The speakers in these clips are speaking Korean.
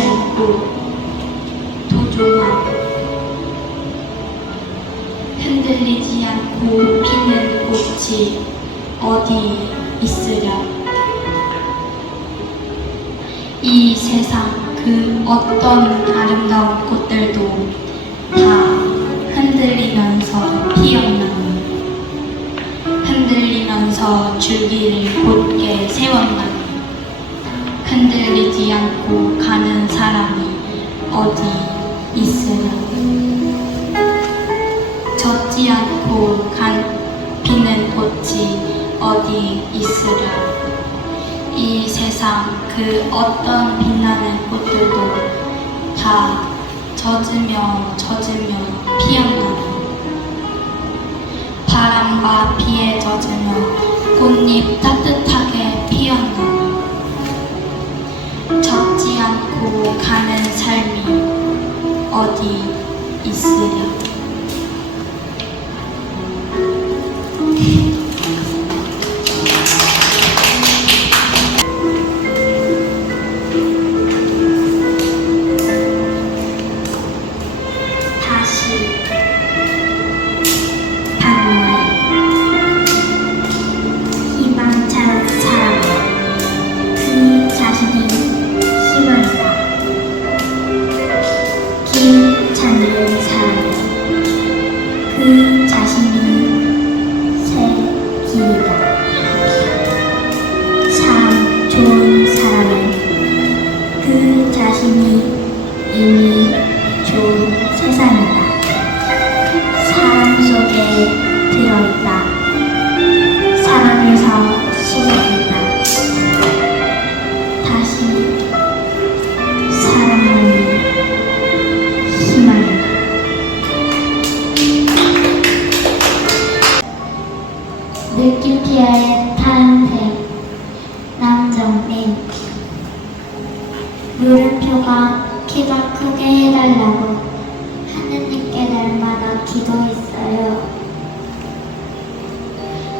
않고 도종아 흔들리지 않고 피는 꽃이 어디 있으랴. 이 세상 그 어떤 아름다운 꽃들도 다 흔들리면서 피었나니 흔들리면서 줄기를 곧게 세웠나니 흔들리지 않고 가는 사람이 어디 있으랴 젖지 않고 간 피는 꽃이 어디 있으랴. 이 세상 그 어떤 빛나는 꽃들도 다 젖으며 젖으며 피었나니. 바람과 비에 젖으며 꽃잎 따 삶이 어 그자 물음표가 키가 크게 해달라고 하느님께 날마다 기도했어요.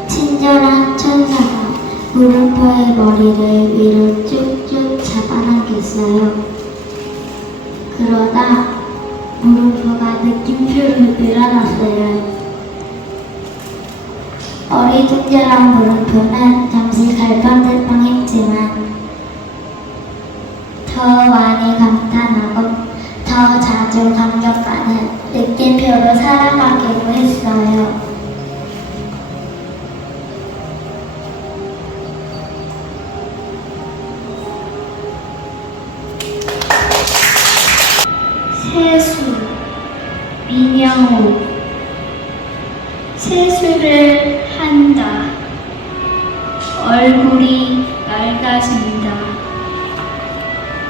친절한 천사가 물음표의 머리를 위로 쭉쭉 잡아당겼어요. 그러다 물음표가 느낌표로 늘어났어요. 어리둥절한 물음표는 잠시 갈팡질팡했지만 더 많이 감탄하고 더 자주 감격하는 느낌표로 살아가기로 했어요. 세수, 민영호, 세수를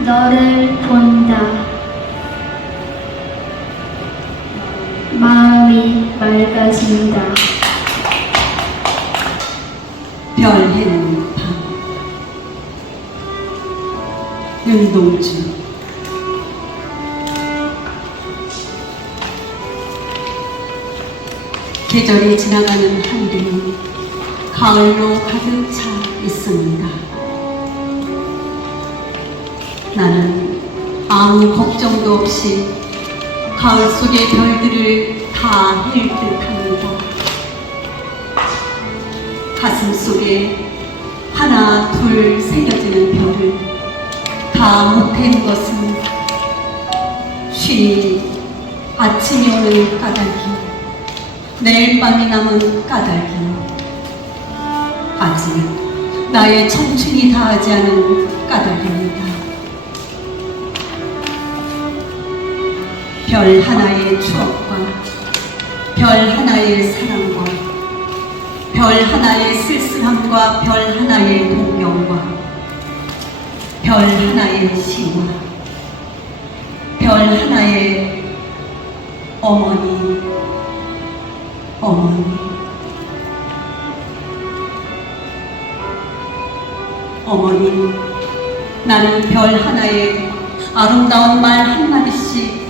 너를 본다. 마음이 맑아진다. 별 해는 밤 윤동주 계절이 지나가는 하늘에는 가을로 가득 차 있습니다. 나는 아무 걱정도 없이 가을 속의 별들을 다헬 듯합니다. 가슴 속에 하나 둘 새겨지는 별을 다 못한 것은 쉬니 아침이 오는 까닭이 내일 밤이 남은 까닭이 아직 나의 청춘이 다하지 않은 까닭입니다. 별 하나의 추억과 별 하나의 사랑과 별 하나의 쓸쓸함과 별 하나의 동경과 별 하나의 시와 별 하나의 어머니 어머니. 어머니 나는 별 하나의 아름다운 말 한마디씩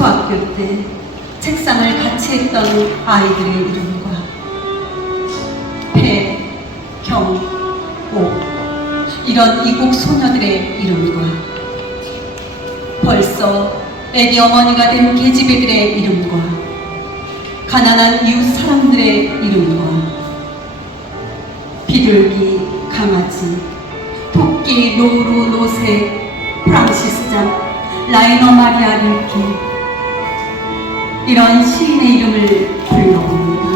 수학교 때 책상을 같이 했던 아이들의 이름과 배, 경, 옥 이런 이국 소녀들의 이름과 벌써 애기 어머니가 된 계집애들의 이름과 가난한 이웃 사람들의 이름과 비둘기, 강아지, 토끼, 로루, 로세, 프랑시스 잠, 라이너 마리아 릴케 이런 시인의 이름을 불러봅니다.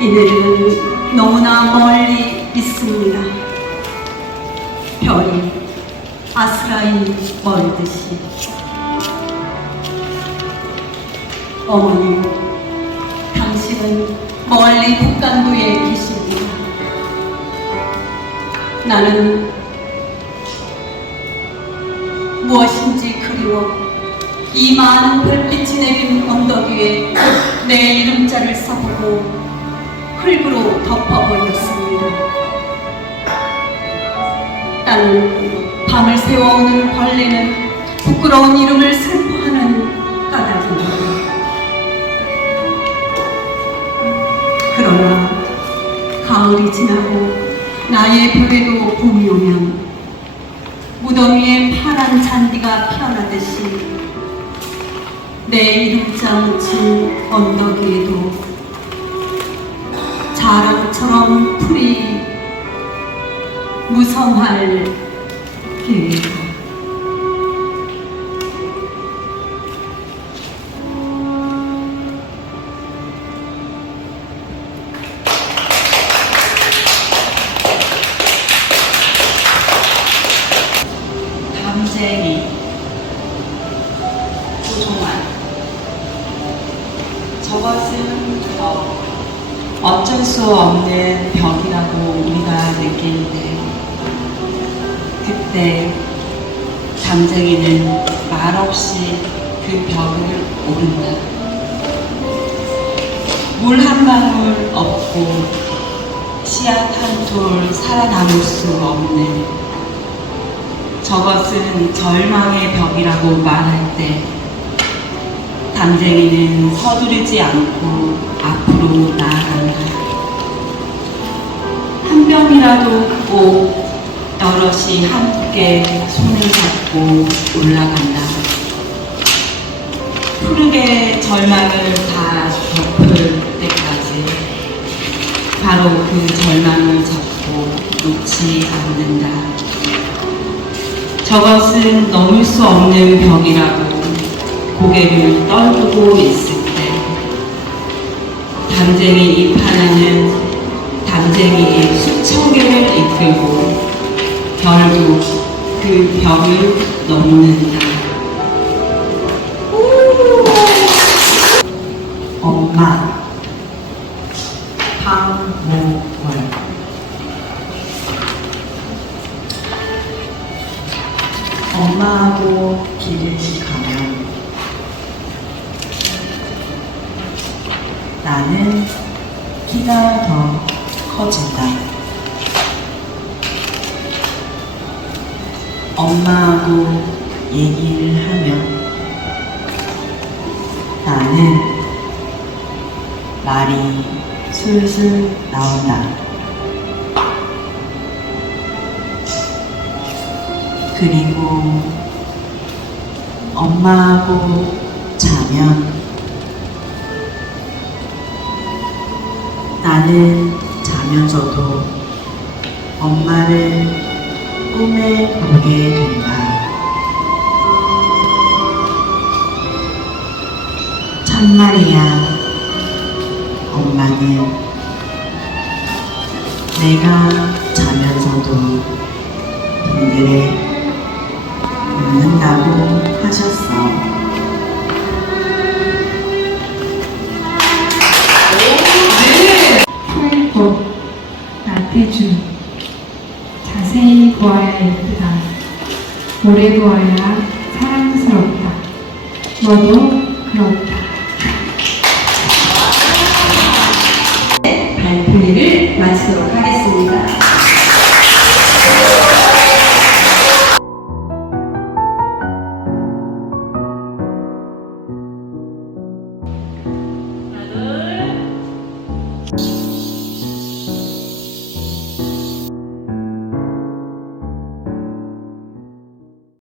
이들은 너무나 멀리 있습니다. 별이 아스라인 멀듯이 어머님, 당신은 멀리 북간도에 계십니다. 나는 무엇인지 그리워 이 많은 별빛이 내린 언덕 위에 내 이름자를 써보고 흙으로 덮어버렸습니다. 나는 밤을 새워오는 벌레는 부끄러운 이름을 슬퍼하는 까닭입니다. 그러나 가을이 지나고 나의 벽에도 봄이 오면 위에 파란 잔디가 피어나듯이 내 이름자 묻힌 언덕 위에도 자랑처럼 풀이 무성할 계획. 담쟁이 조종환 저것은 어, 어쩔 수 없는 벽이라고 우리가 느끼는데 그때 담쟁이는 말없이 그 벽을 오른다. 물 한 방울 없고 씨앗 한톨 살아남을 수 없는 저것은 절망의 벽이라고 말할 때 담쟁이는 서두르지 않고 앞으로 나아간다. 한 뼘이라도 꼭 여럿이 함께 손을 잡고 올라간다. 푸르게 절망을 다 덮을 때까지 바로 그 절망을 잡고 놓지 않는다. 저것은 넘을 수 없는 벽이라고 고개를 떨구고 있을 때 담쟁이 잎 하나는 담쟁이의 수천 개를 이끌고 결국 그 벽을 넘는다. 엄마 키가 더 커진다. 엄마하고 얘기를 하면 나는 말이 술술 나온다. 그리고 엄마하고 자면 나는 자면서도 엄마를 꿈에 보게 된다. 참말이야. 엄마는 내가 자면서도 빙그레 보아야 예쁘다. 오래 보아야 사랑스럽다. 너도.